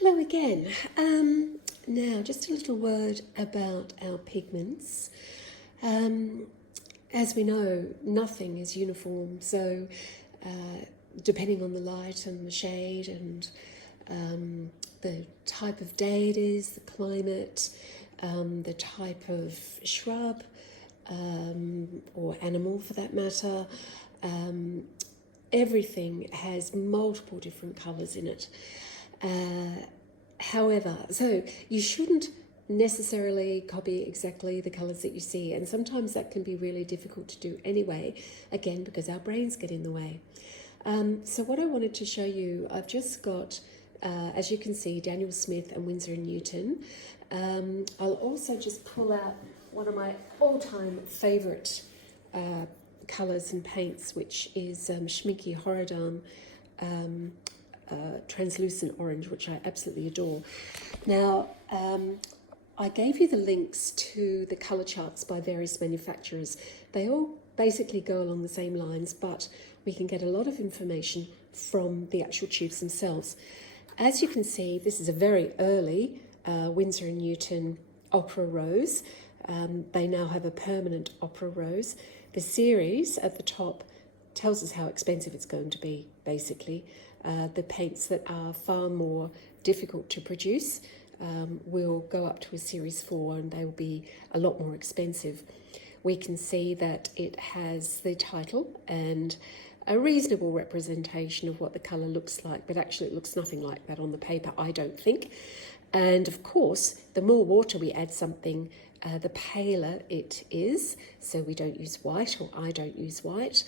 Hello again. Now, just a little word about our pigments. As we know, nothing is uniform, so depending on the light and the shade and the type of day it is, the climate, the type of shrub or animal for that matter, everything has multiple different colours in it. However, so you shouldn't necessarily copy exactly the colours that you see, and sometimes that can be really difficult to do anyway, again, because our brains get in the way. So what I wanted to show you, I've just got, as you can see, Daniel Smith and Winsor & Newton. I'll also just pull out one of my all-time favourite colours and paints, which is Schmincke Horadam translucent orange, which I absolutely adore. Now, I gave you the links to the colour charts by various manufacturers. They all basically go along the same lines, but we can get a lot of information from the actual tubes themselves. As you can see, this is a very early Winsor & Newton Opera Rose. They now have a permanent Opera Rose. The series at the top tells us how expensive it's going to be, basically. The paints that are far more difficult to produce will go up to a Series 4 and they will be a lot more expensive. We can see that it has the title and a reasonable representation of what the colour looks like, but actually it looks nothing like that on the paper, I don't think. And of course, the more water we add something, the paler it is. So we don't use white, or I don't use white.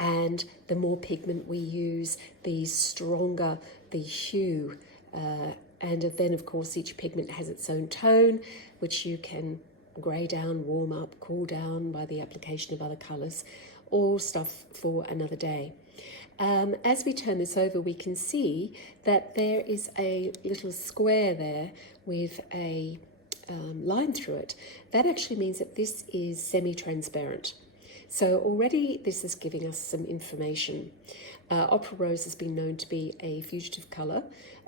And the more pigment we use, the stronger the hue. And then, of course, each pigment has its own tone, which you can grey down, warm up, cool down by the application of other colours. All stuff for another day. As we turn this over, we can see that there is a little square there with a line through it. That actually means that this is semi-transparent. So already this is giving us some information. Opera Rose has been known to be a fugitive colour,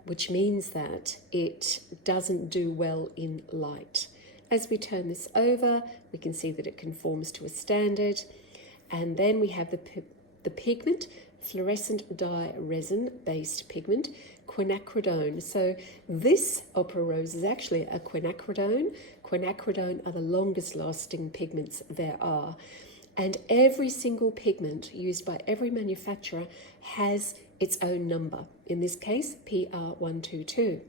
which means that it doesn't do well in light. As we turn this over, we can see that it conforms to a standard. And then we have the pigment, fluorescent dye resin-based pigment, quinacridone. So this Opera Rose is actually a quinacridone. Quinacridone are the longest lasting pigments there are. And every single pigment used by every manufacturer has its own number, in this case PR122.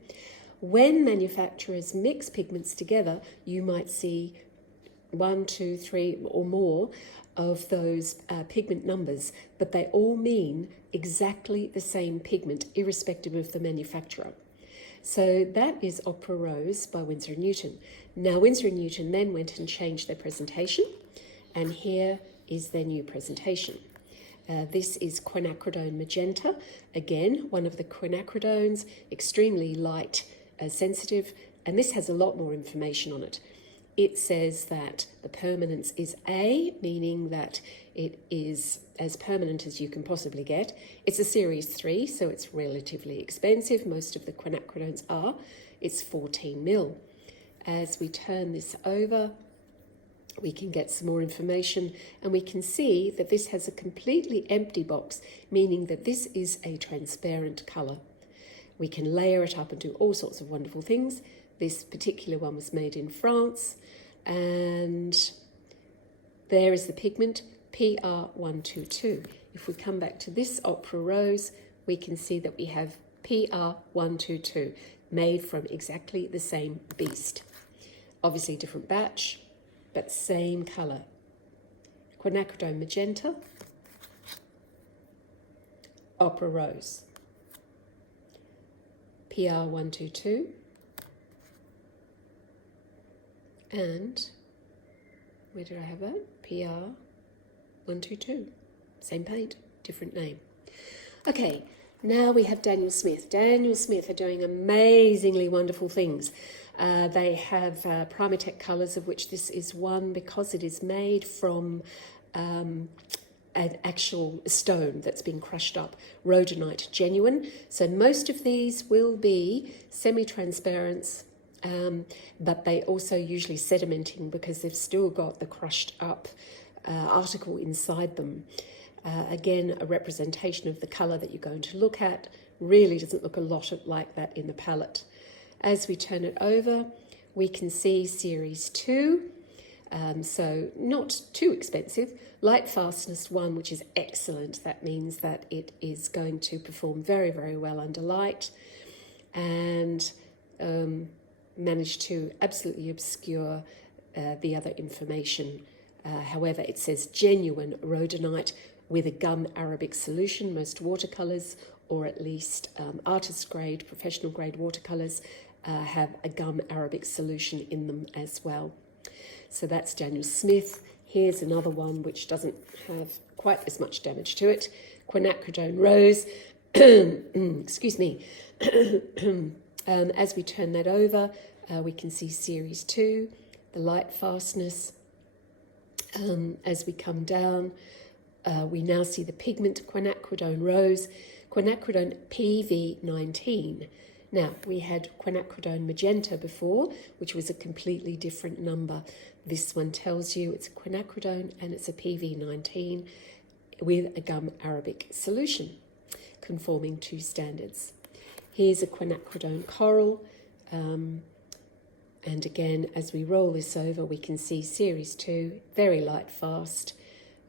When manufacturers mix pigments together, you might see 1, 2, 3 or more of those pigment numbers, but they all mean exactly the same pigment, irrespective of the manufacturer. So that is Opera Rose by Winsor & Newton. Now, Winsor & Newton then went and changed their presentation, and here is their new presentation. This is quinacridone magenta. Again, one of the quinacridones, extremely light, sensitive, and this has a lot more information on it. It says that the permanence is A, meaning that it is as permanent as you can possibly get. It's a Series 3, so it's relatively expensive. Most of the quinacridones are. It's 14 mil. As we turn this over, we can get some more information, and we can see that this has a completely empty box, meaning that this is a transparent colour. We can layer it up and do all sorts of wonderful things. This particular one was made in France, and there is the pigment PR122. If we come back to this Opera Rose, we can see that we have PR122, made from exactly the same beast. Obviously different batch, but same colour. Quinacridone magenta, Opera Rose, PR122, and where did I have that? PR122. Same paint, different name. Okay, now we have Daniel Smith. Daniel Smith are doing amazingly wonderful things. They have Primatech colours, of which this is one, because it is made from an actual stone that's been crushed up. Rhodonite, genuine. So most of these will be semi-transparent, but they also usually sedimenting because they've still got the crushed up article inside them. Again, a representation of the colour that you're going to look at. Really doesn't look a lot like that in the palette. As we turn it over, we can see Series 2. So not too expensive. Light fastness 1, which is excellent. That means that it is going to perform very, very well under light, and managed to absolutely obscure the other information. However, it says genuine rhodonite with a gum arabic solution. Most watercolours, or at least artist grade, professional grade watercolours, have a gum arabic solution in them as well. So that's Daniel Smith. Here's another one which doesn't have quite as much damage to it. Quinacridone Rose. Excuse me. As we turn that over, we can see Series 2, the light fastness. As we come down, we now see the pigment Quinacridone Rose, Quinacridone PV19. Now, we had Quinacridone Magenta before, which was a completely different number. This one tells you it's a quinacridone and it's a PV19 with a gum arabic solution, conforming to standards. Here's a quinacridone coral. And again, as we roll this over, we can see Series 2, very light fast.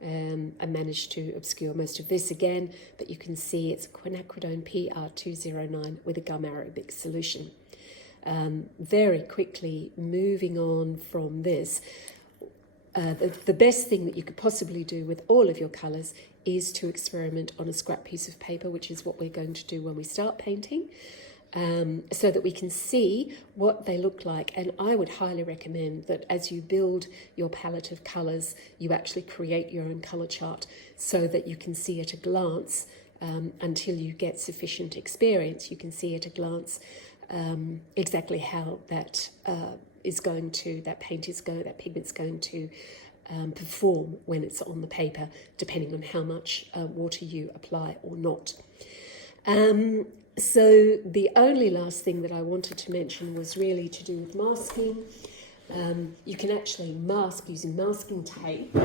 I managed to obscure most of this again, but you can see it's quinacridone PR209 with a gum arabic solution. Very quickly moving on from this, the best thing that you could possibly do with all of your colours is to experiment on a scrap piece of paper, which is what we're going to do when we start painting. So that we can see what they look like. And I would highly recommend that as you build your palette of colours, you actually create your own colour chart so that you can see at a glance, until you get sufficient experience, you can see at a glance exactly how that that pigment's going to perform when it's on the paper, depending on how much water you apply or not. So the only last thing that I wanted to mention was really to do with masking. You can actually mask using masking tape.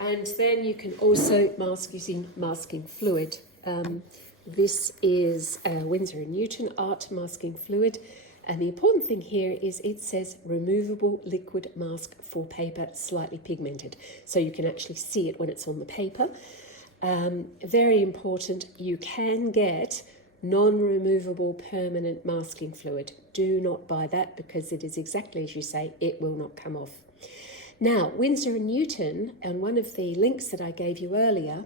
And then you can also mask using masking fluid. This is Winsor & Newton Art Masking Fluid. And the important thing here is it says removable liquid mask for paper slightly pigmented. So you can actually see it when it's on the paper. Very important, you can get non-removable permanent masking fluid. Do not buy that because it is exactly as you say, it will not come off. Now, Winsor & Newton, and one of the links that I gave you earlier,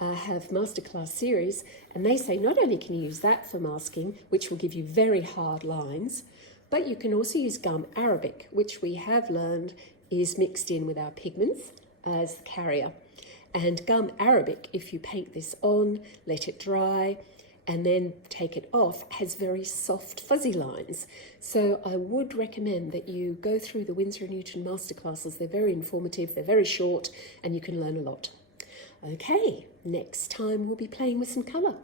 have masterclass series, and they say not only can you use that for masking, which will give you very hard lines, but you can also use gum arabic, which we have learned is mixed in with our pigments as the carrier. And gum arabic, if you paint this on, let it dry, and then take it off, has very soft fuzzy lines. So I would recommend that you go through the Winsor & Newton masterclasses. They're very informative, they're very short, and you can learn a lot. Okay, next time we'll be playing with some colour.